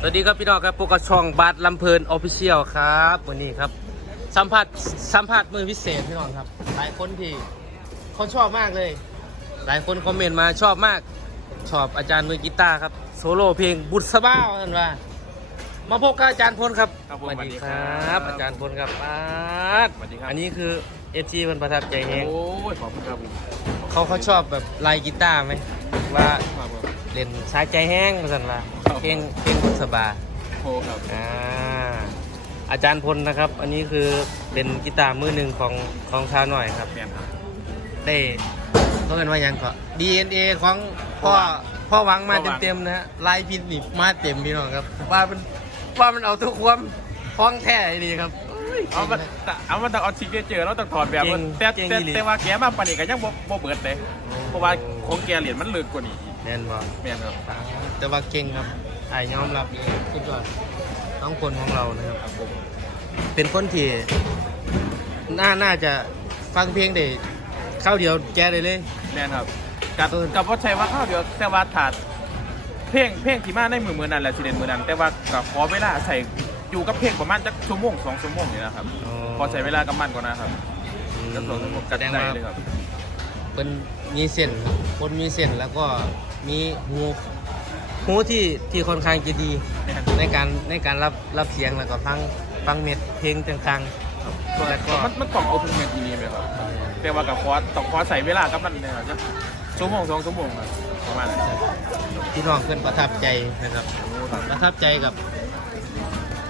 สวัสดีครับพี่น้องครับพวกกระช่องบัตรลำเพลินออฟฟิเชียลครับวันนี้ครับ สัมผัสสัมผัสมือพิเศษพี่น้องครับ หลายคนที่เขาชอบมากเลย หลายคนคอมเมนต์มาชอบมาก ชอบอาจารย์มือกีตาร์ครับโซโล่เพลงบุษบ้าท่านว่า มาพบกับอาจารย์พลครับครับผมสวัสดีครสวัสดีครัับ บอาจารย์พลครับอาดสวัสดีครับ อันนี้คือเอจีมันประทับใจแฮงโอ้ยขอบคุณครับผมเขาเขาชอบแบบลายกีตาร์ไหมว่าครับผม เล่นสายใจแห้งว่าสันว่าครับ เพลงเพลงบุษบาโคครับอ่าอาจารย์พลนะครับ อันนี้คือเป็นกีตาร์มือหนึ่งของของชาวหน่อยครับแมนครับ ได้เขาเรียกว่าหยังก็ DNA ของพ่อพ่อหวังมาพ่อหวัง เต็มๆนะฮะลายพินนี่มาเต็มพี่น้องครับ ว่ามันว่ามันเอาทุกความคล้องแท้ดีครับ เอามาเอามาต้องเอาชิกเจอแล้วต้องถอดแบบเก่งแต่เก่งแต่อีหลีแต่ว่าแกมาปานนี้ก็ยังบ่บ่เบิดเลยเพราะว่าของแกเหรียญมันลึกกว่านี้อีกแน่นบ่แมนครับแต่ว่าเก่งครับไอ้ายยอมรับเลยสุดยอดน้องคนของเรานะครับครับผมเป็นคนที่น่าน่าจะฟังเพลงได้เข้าวเดียวแกได้เลยแมนครับกับเออกับว่าใช้ว่าข้าวเดียวแต่ว่าถาดเพลงเพลงที่มาในมือมือนั้นแหละสิเด่นมือนั้นแต่ว่ากับขอเวลาใส่อยู่กับเพลงประมาณจักชั่วโมงสองชั่วโมงนี่นะครับพอใช้เวลากับมันก่อนนะครับจักสองชั่วโมงกัดแสดงใจว่าเลยครับ เป็นมีเส้นคนมีเส้นแล้วก็มีหูหูที่ที่ค่อนข้างจะดีแม่นในการในการรับรับเสียงแล้วก็ฟังฟังเม็ดเพลงต่างๆแล้วก็มันมันต้องเอาทุกเม็ดอีนี่ไหมครับแต่ว่ากับคอร์สต้องคอร์สใส่เวลากับมันเนี่ยครับจะชั่วโมงสองชั่วโมงครับประมาณนั้นพี่น้องเพื่อนประทับใจนะครับ ประทับใจกับ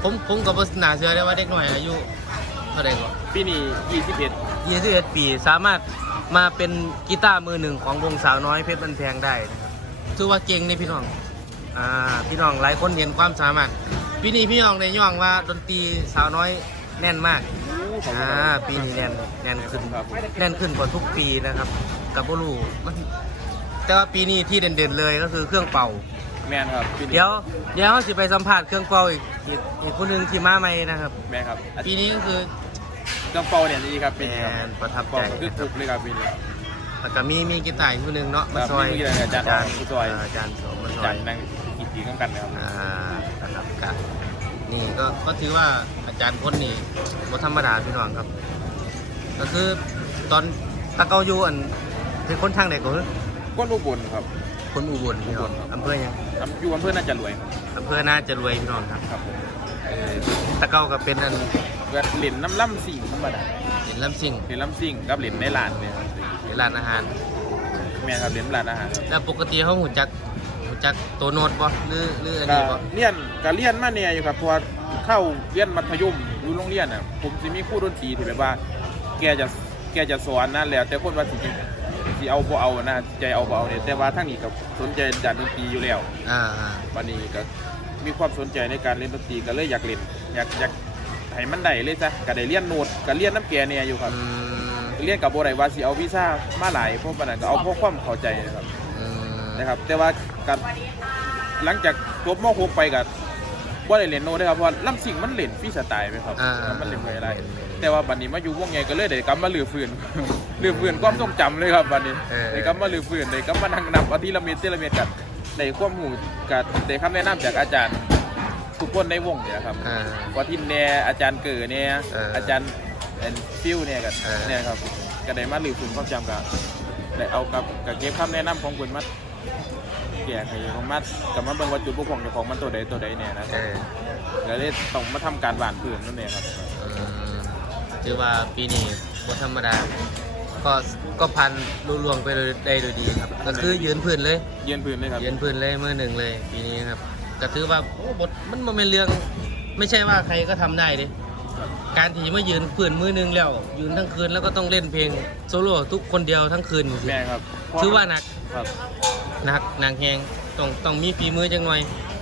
ผมผมกับศนาเชื่อได้ว่าเด็กหน่อยอายุเท่าไหร่ก็ปีนี้ยี่สิบเอ็ด21ปีสามารถ มาเป็นกีตาร์มือหนึ่งของวงสาวน้อยเพชรบันแพงได้นะครับถือว่าเก่งในพี่น้องอ่าพี่น้องหลายคนเห็นความสามารถปีนี้พี่น้องในย่องว่าดนตรีสาวน้อยแน่นมากอ่าปีนี้แน่นแน่นขึ้นครับแน่นขึ้นกว่าทุกปีนะครับกับโบลูมันแต่ว่าปีนี้ที่เด่นๆเลยก็คือเครื่องเป่าแมนครับปีนี้เดี๋ยวเดี๋ยวเราสิไปสัมผัสเครื่องเป่าอีกอีกอีกคนหนึ่งที่มาใหม่นะครับแมนครับปีนี้ก็คือ เครื่องเป่าเนี่ยดีครับปีแมนี้ครับนประทับเป่าใจก็คือถูกเลยครับปีนี้ แล้วก็มีมีกีตาร์อีกคนหนึ่งเนาะมาครับซอยมีกีตาร์อาจารย์ผู้ซอยาอาจารย์สมมาซอจัย นนั่งกินดีกันกันนะครับ อ่านะครับก็นี่ก็ก็ถือว่าอาจารย์พ้นนี่บ่ธรรมดาพี่น้องครับ ก็คือตอนตะเกาอยู่อันเป็นคนทางไหนก็คือก้นอุบลครับ คนอุบลพี่น้องอุบลครับอำเภอหยังอำอยู่อำเภอน่าจะรวยครับอำเภอน่าจะรวยพี่น้องครับ ครับผมเออตะเกาก็เป็นอันเกิดเหรียญน้ำล่ำสิ่งธรรมดาเห็นลำซิ่งเหรียญล่ำสิ่งกับเหรียญในร้านเนี่ยครับในร้านอาหาร แมนครับเหรียญร้านอาหารแล้วปกติเขาหูจักหูจักตัวโน้ตบ่หรือหรืออันก็นี้บ่เรียนก็เรียนมาเนี่ยอยู่ครับเพราะว่าเข้าเรียนมัธยมอยู่โรงเรียนน่ะผมจะมีครูดนตรีที่แบบว่า แกจะแกจะสอนนั่นแหละแต่คนว่าสิสิเอาบ่เอานะใจเอาบ่เอาเนี่ยแต่ว่าทั้งนี้ก็สนใจด้านดนตรีอยู่แล้ว อ่าอ่าวันนี้ก็มีความสนใจในการเล่นดนตรีก็เลยอยากเล่นอยากอยาก ให้มันได้เลยจ้ะก็ได้เรียนโน้ตก็เรียนน้ำแกเนี่ยอยู่ครับ อืมเรียนกับบ่ได้ว่าสิเอาวีซ่ามาหลายเพราะปานนั้นก็เอาเพราะความเข้าใจนะครับอืมนะครับแต่ว่าการหลังจากจบม .6 ไปก็บ่ได้เล่นโน้ตนะครับเพราะว่าลำสิ่งมันเล่นฟรีสไตล์ไหมครับอ่ามันเล่นไปอะไร แต่ว่าบัดนี้มาอยู่วงใหญ่ก็เลยได้กลับมาลือฟื้น ลือฟื้นความทรงจำเลยครับบัดนี้เออ ได้กลับมาลือฟื้นได้กลับมานั่งนับอาทิตย์ละเม็ดทีละเม็ดกันได้ความรู้กับได้คำแนะนำจากอาจารย์ ทุกคนในวงเนี่ยครับอ่า ว่าทินแน่อาจารย์เกิดเนี่ยเออออาจารย์แอนฟิวเนี่ยกันเออ เนี่ยครับก็ได้มาลือฟื้นความจำกับได้เอากับกับเก็บคำแนะนำของคุณมาแก้ไขของมัดกับมาเบิ่งว่าจุดบกพร่องเจ้าของมันตัวใดตัวใดเนี่ยนะคเอรับอก็เลยต้องมาทำการหวานพื้นนั่นเองครับอืมถือว่าปีนี้บ่ธรรมดา ก็ก็พันลุล่วงไปโดยได้โดยดีครับ ก็คือยืนพื้นเลย เยืนพื้นเลยครับ ยืนพื้นเลยมือหนึ่งเลยปีนี้ครับ ก็ถือว่าโอ้บทมันบ่แมันเป็นเรื่อง ไม่ใช่ว่าใครก็ทำได้เดิครับการที่มายืนพื้นมือหนึ่งแล้ว ยืนทั้งคืนแล้วก็ต้องเล่นเพลงโซโล่ทุกคนเดียวทั้งคืนจริงแม่ครับๆถือว่าหนักครับหนักหนักแหงต้องต้องมีฝีมือจังหน่อย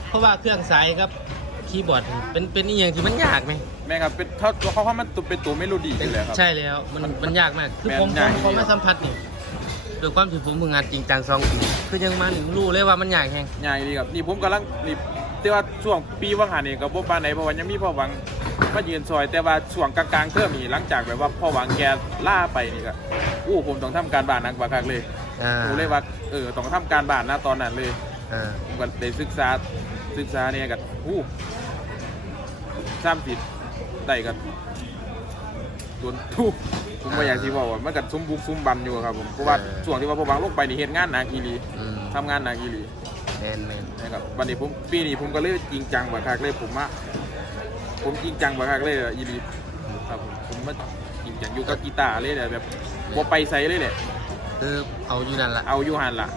เพราะว่าเครื่องสายครับคีย์บอร์ดเป็นเป็นอีกอย่างที่มันยากไหมแม่ครับเป็นเท่าตัวเขาเขามันตัวเป็นตัวเมโลดี้อยู่แล้วครับใช่แล้วมันมันยากมากคือแม่นผมผยากมจริงผมมาสัมผัสนี่ ด้วยความที่ผมเพิ่งงานจริงจังสองปีคือยังมาหนึ่งรู้เลยว่ามันยากแฮงง่ายดีครับนี่ผมกำลังนี่แต่ว่าช่วงปีว่างหันนี่กับบ่ปานไหนเพราะว่ายังมีพ่อหวังมายืนซอย แต่ว่าช่วงกลางๆเทอมนี่หลังจากแบบว่าพ่อหวังแกล่าไปนี่ก็อู้ผมต้องทำการบ้านหนักกว่าคักเลยอ่าผมเลยว่าเออต้องทำการบ้านนะตอนนั้นเลยอ่าผมก็ได้ศึกษาศึกษาเนี่ยกับผู้สามสิบได้กันโดนผู้ ผมไม่อยากที่บอกว่ามันกัดซุ้มบุกซุ้มบันอยู่ครับผมเพราะว่าช่วงที่ว่าพวกบางลงไปนี่เห็นงานหนากีรีอืมทำงานหนากีรีแมนแมนนะครับวันนี้ผมปีนี้ผมก็เลยจริงจังบักคักเลยผมว่าผมจริงจังบักคักเลยอะอีรีครับผมผมมาจริงจังอยู่กับกีตาร์เลยแหละแบบบ่ไปใส่เลยแหละ คือเอาอยู่นั่นละเอาอยู่หันล่ะ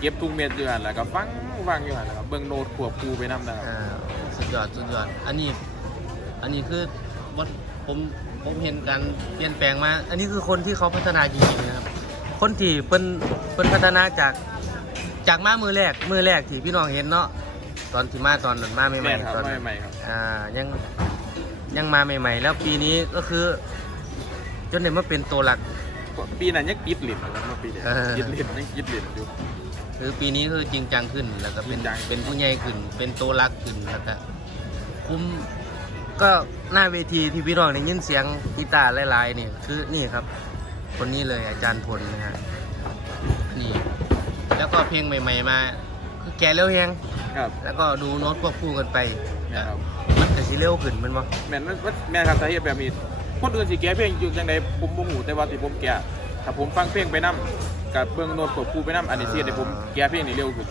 เก็บทุกเม็ดอยู่หันล่ะก็ฟังฟังอยู่หันล่ะครับเบิ่งโน้ตขวบครูไปนำนะครับอ่าสุดยอดสุดยอด อันนี้ อันนี้คือวัดผม ผมเห็นการเปลี่ยนแปลงมา อันนี้คือคนที่เขาพัฒนาจริงๆนะครับ คนที่เป็นเป็นพัฒนาจากจากมามือแรกมือแรกที่พี่น้องเห็นเนาะตอนที่มาตอนนั้นมาใหแม่ม่นครับๆตอนไม่นั้นใหม่ครับอ่ายังยังมาใหม่ๆ แล้วปีนี้ก็คือ จนเห็นว่าเป็นตัวหลักปีนั้นยังปิดเหรียญนะครับเมื่อปีเดียวเออปิดเหรียญยังปิดเหรียญอยู่คือปีนี้คือจริงจังขึ้นแล้วก็เป็นจริงจังเป็นผู้ใหญ่ขึ้น เป็นตัวรักขึ้นแล้วก็คุ้ม ก็หน้าเวทีที่พี่น้องได้ยินเสียงกีตาร์หลายๆนี่คือนี่ครับ คนนี้เลยอาจารย์พลนะฮะนี่ แล้วก็เพลงใหม่ ๆ มาคือแกเร็วแฮงครับแล้วก็ดูโน้ตควบคู่กันไปแม่นครับมันจะสิเร็วขึ้นแมันบ่แม่นมันมันแม่นครับสาเหตุแบบนี้คนอื่นสิแก้เพลงอยู่จังใดผมบ่ฮู้แต่ว่าที่ผมแก้ถ้าผมฟังเพลงไปนํ กับเบิ่งโน้ตขวบครูไปนํอันนี้สิเฮ็ดให้ผมแก้เพลงนี่เร็วขึ้น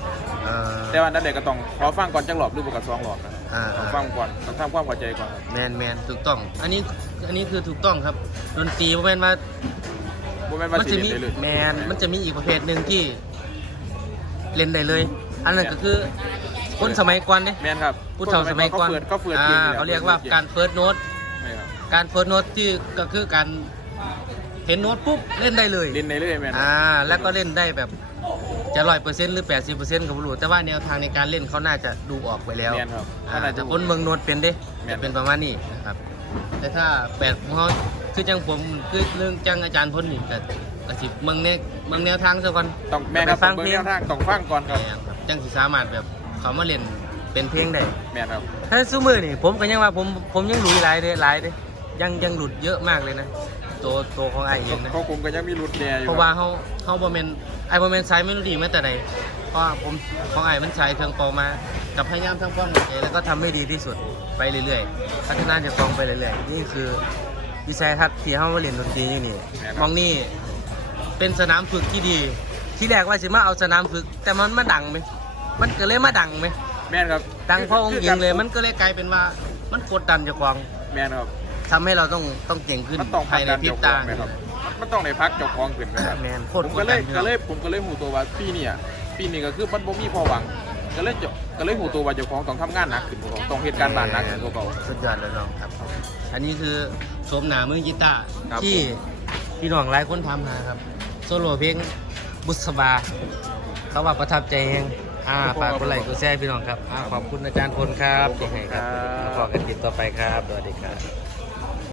เอ่อแต่ว่านั่นแหละก็ต้องขอฟังก่อนจักรอบหรือบ่ก็สองรอบนะครับอ่าต้องอ่าฟังก่อนต้องทำความเข้าใจก่อนครับแมนแมนถูกต้อง อันนี้อันนี้คือถูกต้องครับดนตรีบ่แม่นว่า บ่แม่นว่ามันสิจะมีเล่นได้เลยแมนมันจะมีอีกประเภทหนึ่งที่เล่นได้เลย อันนั้นก็คือคนสมัยก่อนเด้แม่นครับผู้เฒ่าสมัยก่อนเขาเปิดเขาเปิดอ่าเพลงอยู่แล้วเขาเรียกว่าการเฟิร์สโน้ตแม่นครับ การเฟิร์สโน้ตที่ก็คือการ เห็นโน้ตปุ๊บเล่นได้เลย เล่นได้เลยแม่นครับอ่าแล้วก็เล่นได้แบบจะร้อยเปอร์เซ็นต์หรือแปดสิบเปอร์เซ็นต์ก็ไม่รู้แต่ว่าแนวทางในการเล่นเขาน่าจะดูออกไปแล้วแม่นครับอ่าขนาดแต่คนเมืองโน้ตเป็นเด้แม่น จะเป็นประมาณนี้นะครับ แต่ถ้าแปดของเขาคือจังผมคือเรื่องจังอาจารย์พ้นนี่แต่กระสิบเมืองเนี่ยเมืองแนวทางซะก่อน ต้องแม่นครับไปฟัต้องงเบิ่งเพลง แนวทางต้องฟังก่อนครับแม่นครับจังสิสามารถแบบเขามาเล่นเป็นเพลงได้ แม่นครับถ้าซูมือนี่ผมก็ยังว่าผมผมยังหลุยหลายเด้หลายเด้ยังยังหลุดเยอะมากเลยนะ ตัวตัวของไอเองนะเขาคงก็ยังมีรุดแน่อยู่เพราะว่าเขาเขาบอมเมนไอบอมเมนใช้เมโลดี้มาแต่ใดเพราะว่าผมของไอมันใช้เครื่องเป่ามากับพยายามทำความเข้าใจแล้วก็ทำให้ดีที่สุดไปเรื่อยๆพัฒนาจากฟองไปเรื่อยๆนี่คือวิสัยทัศน์ที่เขามาเรียนดนตรีอยู่นี่มองนี่เป็นสนามฝึกที่ดี ที่แรกว่าสิมาเอาสนามฝึก แต่มันมาดังไหมมันก็เลยมาดังไหมแม่นครับดังเพราะองค์หญิงเลยมันก็เลยกลายเป็นว่ามันกดดันจากฟองแม่นครับ ทำให้เราต้องต้องเก่งขึ้นมันต้องภายในพักพริบเจ้าขตาองไหมครับมันมันต้องในพักเจ้าของขึ้นไหมครับแมนโคผตรมกก็ดเลดัยนพี่ก็น้องเลยผมก็เลยหูตัวว่าปีนี้อะปีนี้ก็คือมันบ่มีพอหวัง ก็เลยจะก็เลยหูตัวว่าเจ้าของต้องทำงานหนักขึ้นกว่าเก่าต้องเหตุการณ์บ้านหนักขึ้นกว่าเก่า สุดยอดเลยน้องครับ อันนี้คือโสมหนามือกีตาร์ครับที่พี่น้องหลายคนทำหาครับ โซโล่เพลงบุษบา เขาว่าประทับใจเองอ่าฝากคนไลค์กดแชร์พี่น้องครับอ่าขอบคุณอาจารย์พลครับที่ให้ครับครับขอกันติดต่อไปครับ สวัสดีครับ